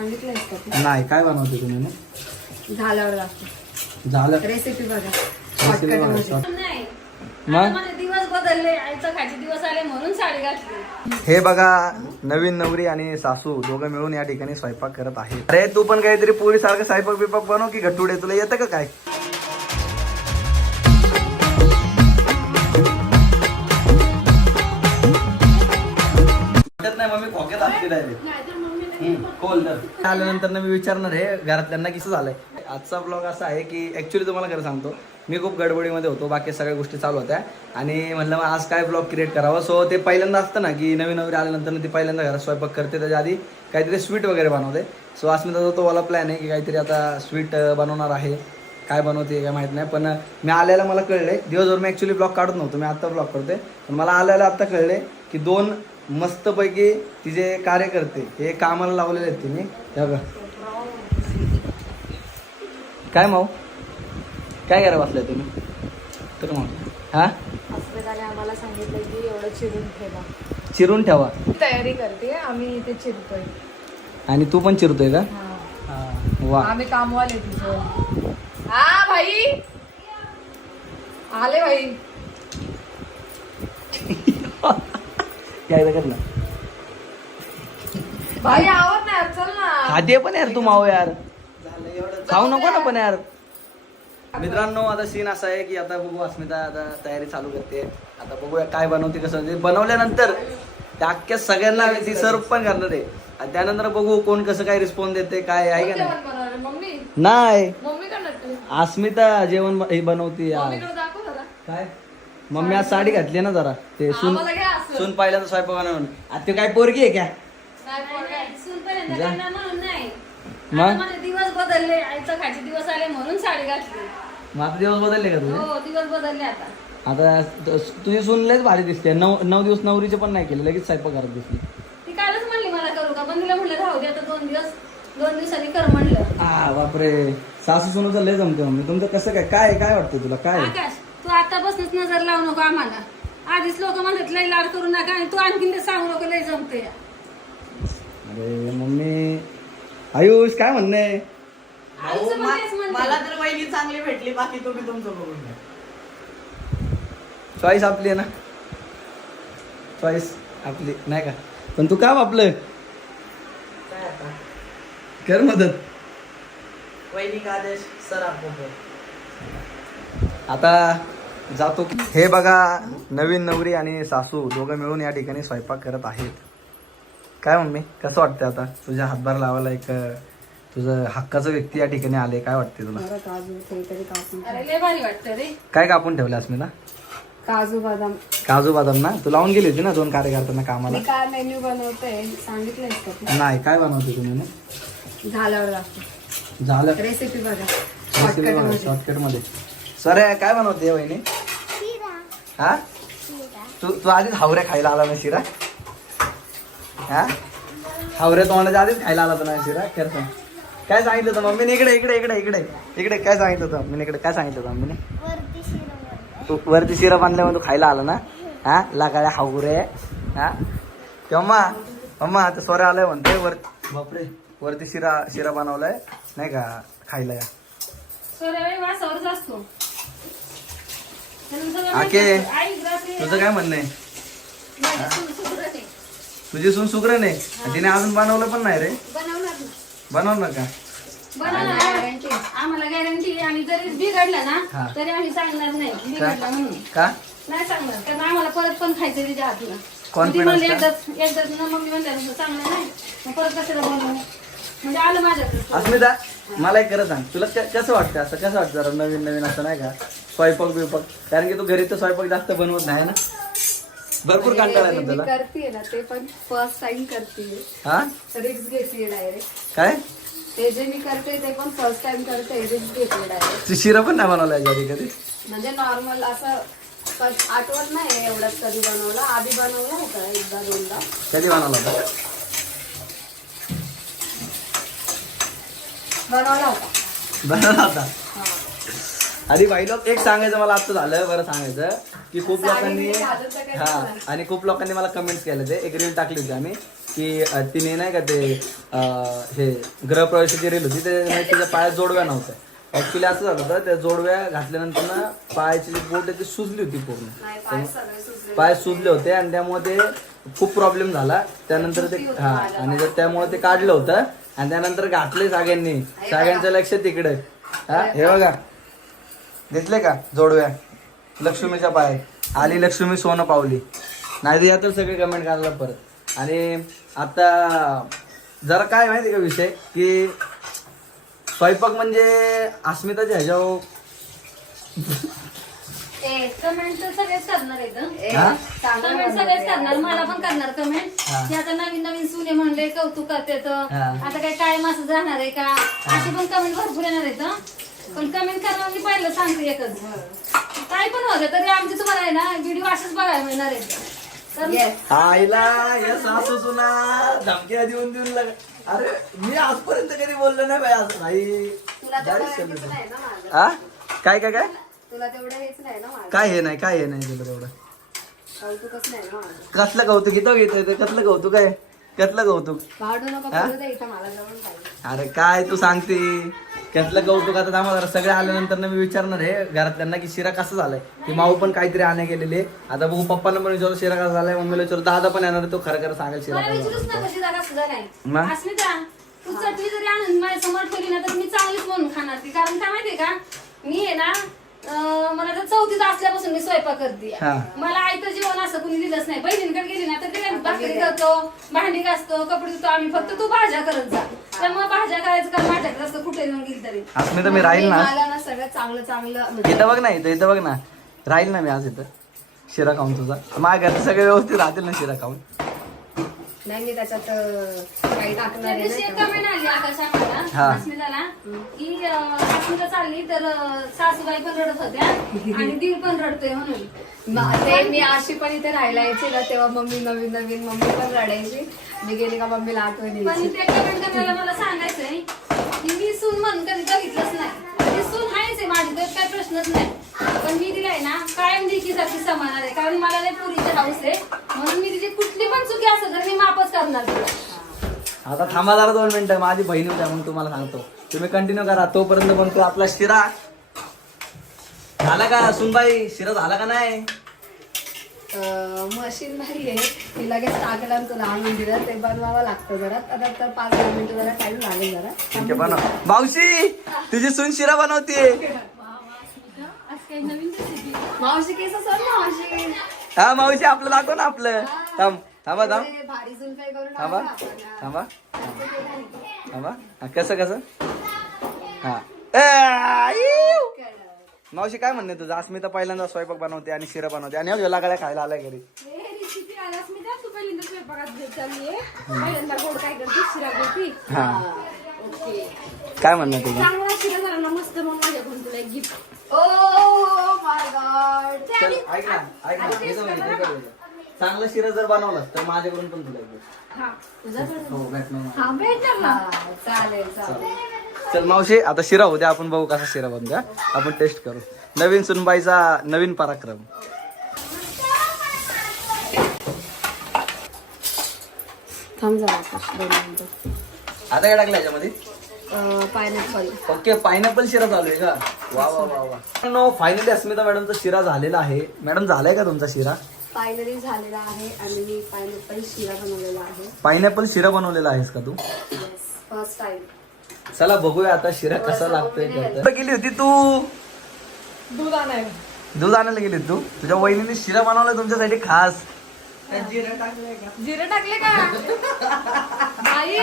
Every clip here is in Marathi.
सांगितलंयस का तू? नाही, काय बनवते तुम्ही मग? झाल्यावर दाखव. झालं रेसिपी बघा. रेसिपी शॉर्टकट बघा, मध्ये. short. नाही मग? आता माझे दिवस बदलले, आईचं खायचे दिवस आले म्हणून साडी घातली. हे बघा, नवीन नवरी आणि सासू दोघं मिळून या ठिकाणी स्वयंपाक करत आहे. अरे तू पण काहीतरी पोरी सारखं स्वयंपाक बिपाक बनव की गट्टुडे, तुला येतं का काय? नाही मम्मी खोक्यात असते डायरेक्ट. खोल तर आल्यानंतर मी विचारणार आहे घरातल्यांना कसं झालंय. आजचा ब्लॉग असा आहे की ऍक्च्युली तुम्हाला खरं सांगतो, मी खूप गडबडीमध्ये होतो, बाकी सगळ्या गोष्टी चालू होत्या आणि म्हटलं मग आज काय ब्लॉग क्रिएट करावं. सो ते पहिल्यांदा असतं ना की नवीन नवरी आल्यानंतर ती पहिल्यांदा घरात स्वयंपाक करते, त्याच्या आधी काहीतरी स्वीट वगैरे बनवते. सो अस्मिताचा तो वाला प्लॅन आहे की काहीतरी आता स्वीट बनवणार आहे. काय बनवते काय माहीत नाही, पण मी आल्याला मला कळले. दिवसभर मी ॲक्च्युली ब्लॉग काढत नव्हतो, मी आत्ता ब्लॉग करते, पण मला आल्याला आत्ता कळले की दोन मस्तपैकी तिचे कार्यकर्ते हे कामाला लावलेले आहेत तिने. हे बघा काय माऊ काय करा बसलाय तुम्ही तर मग हा अस्मिताने आम्हाला सांगितलं की एवढं चिरून ठेवा. चिरून ठेवा. तयारी करते, आम्ही इथे चिरतोय. आणि तू पण चिरतोय का? हा. वा आम्ही कामवाले तुझं. हा भाई आले भाई. काय कर ना भाई आवड नाही चल ना. खाते पण यार तू माव यार, खाऊ नको ना पण यार. मित्रांनो आता सीन असा आहे की आता बघू, अस्मिता आता तयारी चालू करते. आता बघूया काय बनवते, कसं ते बनवल्यानंतर त्या अख्ख्या सगळ्यांना ती सर्व पण करणार आहे. आणि त्यानंतर बघू कोण कसं काय रिस्पॉन्स देते, काय आहे का नाही. मम्मी नाही मम्मी करणार. अस्मिता जेवण बनवते आज. मम्मीकडे दाखव जरा. काय मम्मी आज साडी घातली ना जरा, ते सून आम्हाला घ्या असं. सून पहिल्यांदा स्वयंपाक बनवून. आता ते काय पोरगी आहे का? नाही, नाही, पोरगा. नाही, सूनपर्यंत जा. करणार म्हणून नाही. मग? आता माझे दिवस बदलले, आईचं खायचे दिवस आले म्हणून साडी घातली. मग आता दिवस बदलले का तुझे? हो दिवस बदलले आता. आता तुझी सून लयच भारी दिसते. 9 दिवस नवरीचे पण नाही केले, लगेच स्वयंपाक करत दिसली. ती कालच म्हणली मला करू का, पण तिला म्हणलं राहू दे आता 2 दिवसांनी कर म्हणलं. बापरे, सासू सुनूचं लय जमते मम्मी. तुमचं कसं काय काय काय वाटतं तुला काय? आकाश तू आतापासूनच नजर लावू नको आम्हाला. आधीच लोक म्हणतात लय लाड करू नका आणि तू आणखीन ते सांगू नको लय जमते. अरे मम्मी, आयुष काय म्हणणे? आईचं पण तेच म्हणते. मला तर वहिनी चांगली भेटली, बाकी तुम्ही तुमचं बघून घ्या. चॉईस आपली आहे ना, चॉईस आपली नाही का? पण तू का आपलं काय आता कर मदत. वहिनी का आदेश सर आपण आता जातो. हे बघा, नवीन नवरी आणि सासू दोघं मिळून या ठिकाणी स्वयंपाक करत आहेत. काय मम्मी कसं वाटतं आता तुझ्या हातभार लावायला एक तुझं हक्काचं व्यक्ती या ठिकाणी आले, काय वाटते तुला? जरा काजू काहीतरी कापून ठेव. अरे लय भारी वाटतं रे. काय कापून ठेवले अस्मिता? काजू बदाम. काजू बदाम ना, तू लावून गेली होती ना 2 कार्यकर्त्यांना कामाला. मी काय मेन्यू बनवते सांगितलंयस का तू? नाही, काय बनवते तुम्ही मग? झाल्यावर दाखव. झालं रेसिपी बघा. शॉर्टकट शॉर्टकट मध्ये. शॉर्टकट मध्ये. सर काय बनवते वहिनी? हा तू तू आधीच हावऱ्या खायला आला ना शिरा? हा हावऱ्या तोंडाच्या आधीच खायला आला ना शिरा? करतो काय सांगितलं होतं मम्मीने? इकडे इकडे इकडे इकडे इकडे काय सांगितलं होतं मम्मीने? इकडे काय सांगितलं होतं मम्मीने? तू वरती शिरा बांधल्यावर तू खायला आला ना? हा लागाळ्या हावरे. हा तेव्हा मम्मा आता सोऱ्या आलाय म्हणते वर. बापरे, वरती शिरा बनवलाय नाही का खायला या. सोऱ्याबाई वासावरच असतो. त्यांना सगळं आके, माहिती असतं. आई रात्री तुझं काय म्हणणं आहे? माझी सून सुगरण आहे. तुझी सून सुग्रण आहे, तिने अजून बनवलं पण नाही रे. बनवणार ना. बनवणार का? बनवणार. आम्हाला गॅरंटी. आणि जरी बिघडलं हा. ना तरी आम्ही सांगणार नाही बिघडला म्हणून. का? नाही सांगणार, कारण आम्हाला परत पण खायचं तिच्या हातून. Confidence ती म्हणली का? एकदाच ना मम्मी म्हणल्यानंतर चांगलं नाही, मग परत कशाला बनवू. म्हणजे आलं माझ्याकडे. अस्मिता, मला एक खरं सांग, तुला कसं वाटतं असं? कसं वाटतं जरा नवीन नवीन असं नाही का स्वयंपाक बिपाक? कारण की तू घरी तर स्वयंपाक जास्त बनवत नाही ना, भरपूर कंटाळा येतो तुला. करते ना ते पण फर्स्ट टाइम करते. हा रिक्स घेते डायरेक्ट. काय ते जे मी करते ते पण फर्स्ट टाइम करते. रिक्स घेते डायरेक्ट. तू शिरा पण नाही बनवला घरी कधी? म्हणजे नॉर्मल असं आठवत नाही एवढंच कधी बनवलं. आधी बनवलं होतं एकदा 2दा. कधी बनवला होता? बनवला होता. बनवला होता. हा. आधी बाईला एक सांगायचं मला आता झालं बरं सांगायचं की खूप लोकांनी साडी घालून तर काही हा झालं. आणि खूप लोकांनी मला कमेंट्स केले. ते एक रील टाकली होती आम्ही की तिने नाही का ते हे गृहप्रवेशाची रील होती त्याच्यामुळे तिच्या पायात जोडव्या नव्हत्या. ऍक्च्युली असं झालं होतं, त्या जोडव्या घातल्यानंतर ना पायाची जी बोट आहे ती सुजली होती पूर्ण. पाय सुजले होते आणि त्यामुळे ते खूप प्रॉब्लेम झाला. त्यानंतर ते आणि त्यामुळे ते काढलं होतं आणि त्यानंतर घातले सगळ्यांचं लक्ष तिकडे. हे बघा दिसले का जोडव्या लक्ष्मीच्या पाय आली लक्ष्मी सोनं पावली. नाही तर यातच सगळे कमेंट करायला परत. आणि आता जरा काय माहिती का विषय की स्वयंपाक म्हणजे अस्मिताच्या ह्याच्यावर कमेंट तर सगळेच करणार आहेत. हा? कमेंट सगळेच करणार, मला पण करणार कमेंट की आता नवीन नवीन सुने म्हणले कौतुक करतात, आता काय कायम असं जाणार आहे का, अशी पण कमेंट भरपूर येणार आहेत. पण कमेंट करणार मी पहिलं सांगते एकच, काय पण होतं तरी आमचे तुम्हाला आहे ना व्हिडिओ असेच बघायला मिळणार आहेत. तर आईला या सासू सुना धमक्या देऊन देऊन अरे मी आजपर्यंत कधी बोललो नाही बाई असं भाई. तुला तेवढं हेच नाही ना माझं. हा काय काय काय तुला तेवढं हेच नाही ना माझं. काय हे नाही काय हे नाही तुला तेवढं कौतुकच नाही ना माझं. कसलं कौतुक इथं घेतोय कसलं कौतुक आहे कसलं कौतुक. भाडू नको करू दे इथं मला जवळ पाहिजे. अरे काय तू सांगते कसलं कौतुक. आता आम्हाला सगळे आल्यानंतर ना मी विचारणार आहे घरातल्यांना की शिरा कसं झालाय. की माऊ पण काहीतरी आणण्या गेलेले. आता बघू पप्पांना पण विचारतो शिरा कसा झालाय, मम्मीला विचारतो, दादा पण येणार आहे, तो खरं खरं सांगेल शिरा मला कसा विचारूच झालाय. नका शिरा कसं झालाय. मग? अस्मिता तू चटणी जरी आणून माझ्या समोर ठेवली ना तर मी चांगलीच म्हणून खाणार ती. कारण काय माहितीये का मी आहे ना मला तर चौथीत असल्यापासून मी स्वयंपाक करते. हा. मला आईचं जेवण असं कुणी दिलंच नाही. बहिणींकडे गेली ना तर ते भाकरी करतो, भांडी घासतो, कपडे धुतो आम्ही, फक्त तू भाज्या करत जा. त्यामुळे भाज्या करायचं का माझ्याकडे असं कुठे येऊन गेली तरी अस्मिता मी राहील ना मला ना सगळं चांगलं चांगलं म्हणजे इथं बघ ना इथं बघ ना राहील ना मी आज इथं शिरा खाऊन तुझा. माझ्या घरचे सगळे व्यवस्थित राहतील ना शिरा खाऊन. नाही मी त्याच्यात काही टाकणार आहे नाही का? कमेंट आली आकाश आम्हाला हा. अस्मिताला की अस्मिता चालली तर सासूबाई पण रडत होत्या आणि दीर पण रडतोय म्हणून. ते मी अशी पण इथे राहायला यायची ना तेव्हा मम्मी नवीन नवीन मम्मी पण रडायची. मी गेली का मम्मीला आठवण पण यायची. ते कमेंट करायला मला सांगायचंय की मी सून म्हणून कधी बघितलंच नाही. ती सून आहेच आहे माझी, तर काही प्रश्नच नाही. पण मी तिला आहे ना कायम लेकीसारखी समाणार आहे. कारण मला लय पुरीची हाऊस आहे म्हणून मी तिची कुठली पण चुकी असेल तर मी माफच करणार तिला. आता थांबा जरा 2 मिनिटं माझी बहीण होत्या म्हणून तुम्हाला सांगतो. तुम्ही कंटिन्यू करा तोपर्यंत बनतो आपला शिरा. झाला का सुनबाई शिरा झाला का नाही. मशीन नाहीये ती लगेच टाकलं आणि तुला आणून दिलं. ते बनवावं लागतं जरा. तर 5-10 मिनिटं जरा टाइम लागेल जरा. ठीक आहे बनव. मावशी तुझी सून शिरा बनवते. मावशी केस सर मावशी हा मावशी आपलं दाखव ना आपलं. थांब थांबा थांब ते भारी जुलफे करून थांबा आणू आपण. थांबा असं केलं नाही. थांबा हा, कसं हा ए, मावशी काय म्हणणे तुझं. अस्मिता पहिल्यांदा स्वयंपाक बनवते आणि शिरा बनवते आणि ह्यो लगाड्या खायला आलाय घरी. हा काय म्हणणं तुझं. Oh my God. चल, ऐक ना इथं बघ, इथं बघ. चांगलं शिरा जर बनवलं तर माझ्याकडून पण तुला एक भेट. हो भेटणार. हा, भेटणार ना. चालेल चालेल. चल मावशी आता शिरा होऊ द्या आपण बघू कसा शिरा बनवूया. आपण टेस्ट करू नवीन सुनबाईचा नवीन पराक्रम. थांब जरा आकाश, 2 मिनिटं. आता काय टाकलं याच्यामध्ये. पायनॅपल. ओके पायनॅपल शिरा चालू आहे का. वा वा वा वा. फायनली अस्मिता मॅडमचा शिरा झालेला आहे. मॅडम झालाय का तुमचा शिरा. फायनली झालेला आहे आणि मी पायनॅपल शिरा बनवलेला आहे. पायनॅपल शिरा बनवलेला आहेस का तू. First time. चला बघूया आता शिरा कसा लागतोय. कुठं गेली होती तू. दूध आणाय. दूध आणायला गेली तू. तुझ्या वहिनीने शिरा बनवलाय तुमच्यासाठी खास. जिरे टाकले का बाई.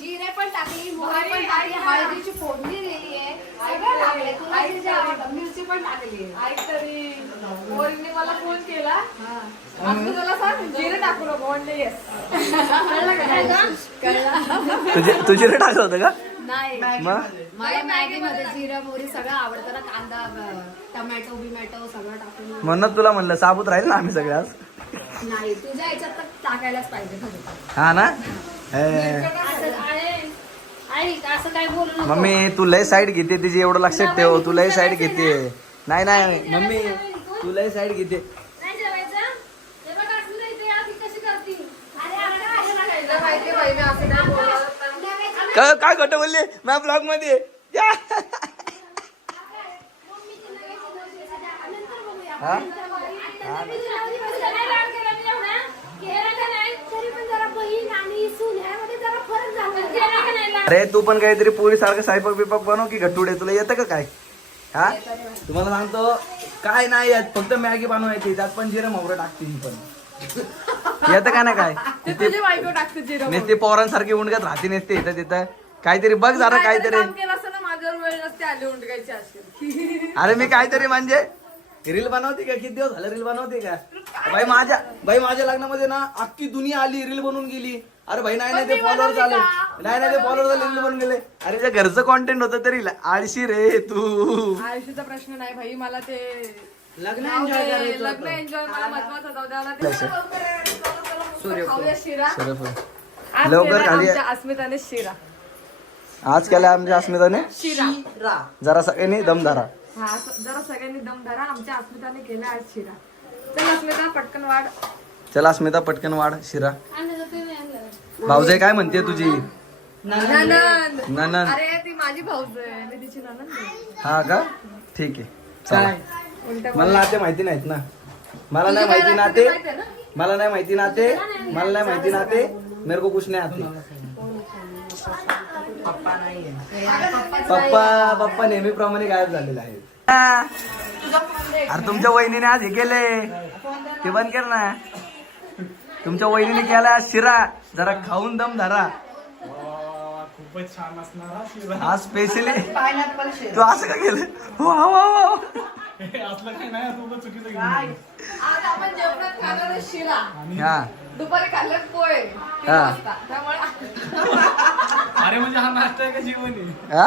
जिरे पण टाकली, मोहरी पण टाकली, हळदीची फोडणी दिली आहे, सगळं टाकलंय. तुला जे जे आवडतं, मिरची पण टाकली. तरी मोरीने मला फोन केला आता तुला सांग जिरे टाकू नको म्हणले येस कळलं. तू जिरे टाकलं होतं का. नाही मग मला मॅगी मध्ये जिरा मोहरी सगळं आवडतं ना. कांदा टमॅटो बिमॅटो सगळं टाकून. म्हणून तुला म्हणलं साबूत राहील ना आम्ही सगळे आज. नाही तुझ्या याच्यात तर टाकायलाच पाहिजे खरं. हा ना. असं काय बोलू नको. मम्मी तू लय साईड घेते तिची एवढं लक्षात ठेव. तू लय साईड घेते. नाही नाही मम्मी तू लय साईड घेते. नाही जेवायचं. हे बघ अस्मिता इथे आधी कशी करती. मी असं नाही बोलत. काय खोटं बोलले मॅ ब्लॉग मध्ये या. हा? अरे तू पण काहीतरी पोरी सारखं स्वयंपाक बिपाक बनव की गट्टुडे तुला येतं का काय? हा तुम्हाला सांगतो काय नाही येत, फक्त मॅगी बनवायची त्यात पण जिरं मोहरं टाकते ही पण येतं का नाही काय? ते तुझी बायको टाकते जिरं. नुसती पोरांसारखी उंडगत राहते नसते इथं तिथं काहीतरी बघ जरा काहीतरी. काम केलं असतं ना माझ्यावर वेळ नसते आली उंडकायची असेल. अरे मी काहीतरी म्हणजे रील बनवते का? किती दिवस झालं रील बनवते का? भाई माझ्या लग्नामध्ये ना अख्खी दुनिया आली रील बनवून गेली. अरे भाई नाही ते फॉलोअर झाले, नाही ते फॉलोअर झाले रील बनून गेले. अरे जे घरचं कॉन्टेंट होतं तरी आळशी रे तू. आयुष्याचा प्रश्न नाही भाई, मला ते लग्न जाऊ एन्जॉय दे, करायचं लग्न होतं. एन्जॉय मला महत्वाचं जाऊ द्या. सूर्यफूल. खाऊया शिरा. सूर्यफूल. आज लवकर केलाय खाली. आमच्या अस्मिताने शिरा. आज केल्या आमच्या अस्मिताने शिरा. जरा सगळ्यांनी दम धरा. हा जरा सगळ्यांनी दम धरा. आमच्या अस्मिताने केला आज शिरा. चल अस्मिता पटकन वाढ. चला अस्मिता पटकन वाढ शिरा. भाऊजाई काय म्हणते तुझी? ननंद. ननन. अरे ती माझी भाऊज आहे, मी तिची ननंद आहे. हा का? ठीक आहे चला. मला नाते माहिती नाहीत ना. मला नाही माहिती नाते. मला नाही माहिती नाते. मला नाही माहिती नाते. मेरे को कुछ नहीं आते. पप्पा नाहीये. पप्पा नेहमीप्रमाणे गायब झालेले आहेत. अरे तुमच्या वहिनीने आज हे केले ते बंद कर ना. तुमच्या वहिनीने केला शिरा, जरा खाऊन दम धरा. खूपच छान असणार हा स्पेशली पायनॅपल तू असं का केलं? वा वा वा. असलं काही नाही खूपच चुकीचं केलं. आज आपण जेवणात खाणार आहे शिरा. हा दुपारी खाल्ले पोहे 3 हा. वाजता. त्यामुळे अरे म्हणजे हा नाश्ता आहे का जेवण आहे? हा?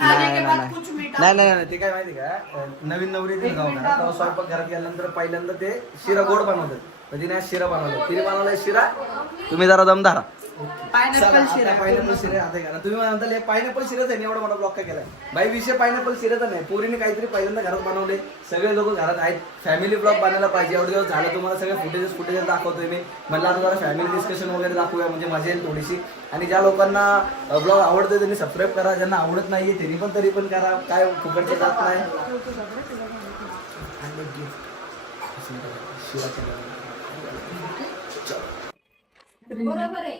खाने के बाद कुछ मीठा. नाही ते काय माहिती का, नवीन नवरी ती गाव घरात तेव्हा स्वयंपाक घरात गेल्यानंतर पहिल्यांदा ते शिरा गोड बनवतात. तर तिने आज शिरा बनवला. तिने बनवलाय शिरा. तुम्ही जरा दम धरा. पायनॅपल शिरा. पायनॅपल शिरा आता घरा. तुम्ही म्हणाल पायनॅपल शिराच आहे, एवढा मोठा ब्लॉक का केलाय? बाई विषय पायनॅपल शिराचा नाही. पोरीने काहीतरी पहिल्यांदा घरात बनवले. सगळे लोक घरात आहेत. फॅमिली ब्लॉग बनायला पाहिजे. एवढे दिवस झालं तुम्हाला सगळे फुटेजेस दाखवतोय मी. म्हणलं आता जरा फॅमिली डिस्कशन वगैरे दाखवूया, म्हणजे मजा येईल थोडीशी. आणि ज्या लोकांना ब्लॉग आवडतोय त्यांनी सबस्क्राईब करा. ज्यांना आवडत नाहीये त्यांनी पण तरी पण करा. काय फुकटचे जात नाही. बरोबर आहे.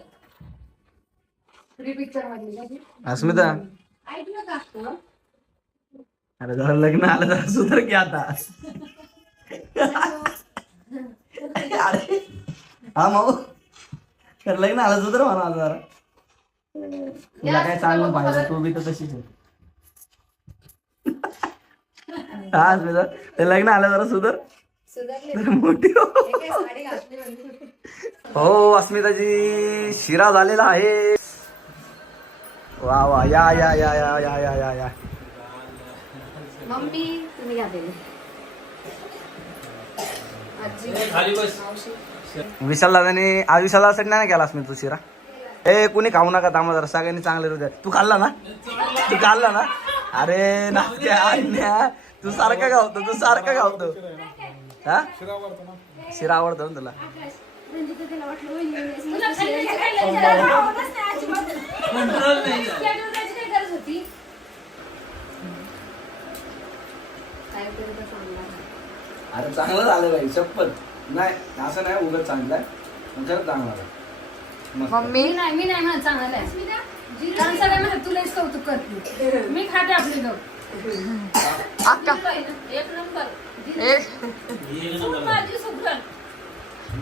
फ्री पिक्चर मध्ये अस्मिता ऐकलं का? अरे जरा लग्न आलं जरा सुधर की आता. अरे हा माऊ लग्न आलं सुधर म्हणा जरा. तुला काय चांगलं पाहिजे, तू बी तर तशीच आहे. हा अस्मिता ते लग्न आलं जरा सुधर. जरा मोठी हो. हो अस्मिताची शिरा झालेला आहे. वा वा या या या या या या या या. मम्मी तुम्ही घातलेले. विशाल दादाने आज विशाल दादासाठी नाही केला अस्मिता तू शिरा. ए कुणी खाऊ नका थांबा जरा, सगळ्यांनी चांगले हृदय. तू खाल्ला ना? तू खाल्ला ना? अरे ना तू सारखं खावतो, तू सारखं खावतो. हा शिरा आवडतो ना तुला? अरे चांगलं झालं बाई शपथ. नाही असं नाही उगाच चांगलं आहे, खरंच चांगलं झालं. मम्मी मी नाही म्हणत चांगलं आहे. कारण सगळ्या म्हणत तुलाच कौतुक करते. मी खाते आपली लोक. अक्का एक नंबर. एक माझी सुगरण.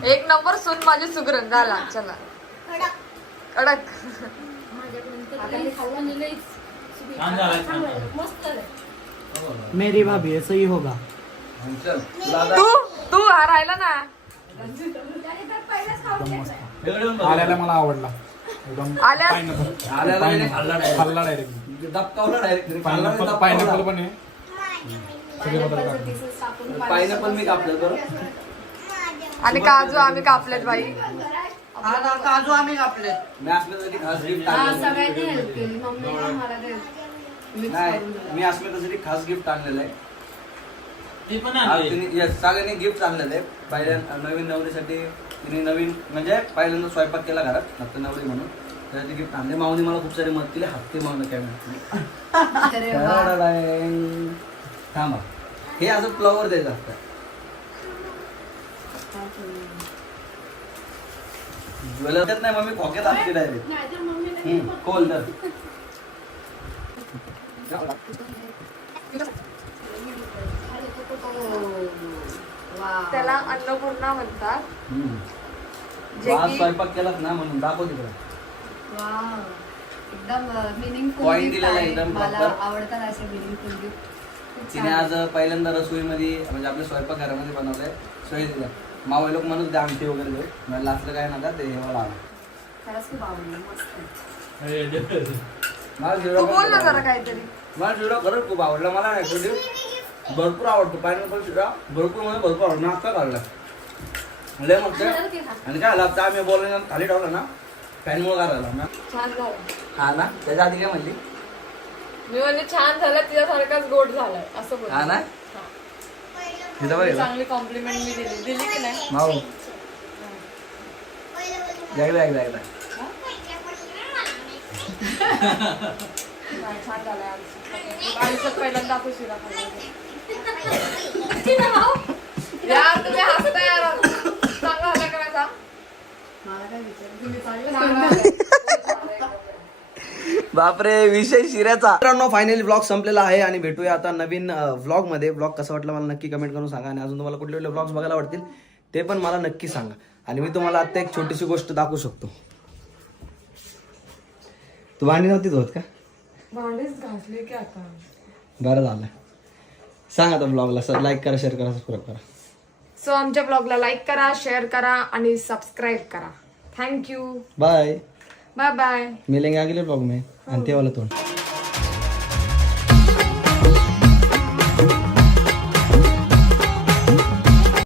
1 नंबर सून माझी सुगरण झाला. चला कडक. आता हे खाल्लं म्हणजे लईच सुगरण. छान झालं, छान चांगलं झालं. आहे. मस्त आहे. मेरी भाभी ऐसा ही होगा. चल तुला आता तू हा राहिला ना. त्याने तर पहिलेच खाऊन घेतलंय. आल्याला मला आवडला एकदम. आल्या आल्याला नाही खाल्ला direct. खाल्ला डायरेक्ट. दबकावला डायरेक्ट. पायनॅपल पण आहे. पायनॅपलचं pieces कापून पायनॅपल मी कापलं बरं. आणि काजू आम्ही कापलेत बाई. हा ना काजू आम्ही कापले. मी अस्मितासाठी खास गिफ्ट हा आणलेलं आहे. सगळ्यांनी हेल्प केली. मम्मीने मला ते mix नाही करून दिलं. मी अस्मितासाठी खास गिफ्ट आणलेलं आहे. ते पण आज तिने- yes, सगळ्यांनी गिफ्ट आणलेलं आहे. पहिल्या नवीन नवरीसाठी तिने नवीन म्हणजे पहिल्यांदा स्वयंपाक केला घरात आता नवरी म्हणून त्यासाठी गिफ्ट आणले. माऊनी मला खूप सारी मदत केली. हप्ते मावून कॅमेरा थांबा हे असं फ्लॉवर द्यायचं असतं. ज्वेलर नाही मम्मी खोक्यात असते डायरेक्ट. खोल तर त्याला अन्नपूर्णा म्हणतात. जे आज की स्वयंपाक केलाच ना म्हणून दाखव तिकडे. वाव. एकदम मिनिंगफुल Point गिफ्ट दिलेला आहे. एकदम मला proper. आवडतात असे मिनिंगफुल गिफ्ट. तिने आज पहिल्यांदा रसोईमध्ये म्हणजे आपल्या स्वयंपाक घरामध्ये बनवलंय. सोयी दिल्या मावळे लोक म्हणत होते आमटी वगैरे देऊ मला असलं काय नका ते मला आलं. खरंच खूप आवडलं मस्त आहे. मला तू बोल ना जरा काहीतरी. मला शिरा खरंच खूप आवडला. मला ऍक्च्युली भरपूर आवडतो पायनॅपल शिरा. भरपूर म्हणजे भरपूर आवडतो. नाश्ता काढला लय मग ते. आणि काय आला आम्ही बोलायला खाली ठेवलं ना फॅनमुळे काय झाला छान झालं. हा ना त्याच्या आधी काय म्हणली मी म्हणजे छान झालं तिच्यासारखाच गोड झालाय असं बोल. हा ना तिथं बघ चांगली कॉम्प्लिमेंट मी दिली की नाही. माऊ एकदा एकदा एकदा नाही, छान झालंय आज. आयुष्यात पहिल्यांदा आपण शिरा खाल्ला. यार तुम्ही हसताय यार. चांगला झाला का माझा? मला काय विचार तुम्ही चांगलं बापरे विषय शिऱ्याचा. मित्रांनो फायनली ब्लॉग संपलेला आहे आणि भेटूया आता नवीन व्लॉग मध्ये. ब्लॉग कसा वाटला मला नक्की कमेंट करून सांगा आणि अजून तुम्हाला कुठले कुठले ब्लॉग्स बघायला आवडतील ते पण मला नक्की सांगा. आणि मी तुम्हाला आता एक छोटीशी गोष्ट दाखवू शकतो. तू भांडी नव्हतीच होत का? भांडीच घासले की आता. बरं झालं. सांग आता ब्लॉगला सर लाईक करा शेअर करा सबस्क्राईब करा. सो आमच्या ब्लॉगला लाईक करा शेअर करा आणि सबस्क्राईब करा. थँक्यू. बाय. Bye bye. मिलेंगे अगले ब्लॉग में. आणि ते वाला तोंड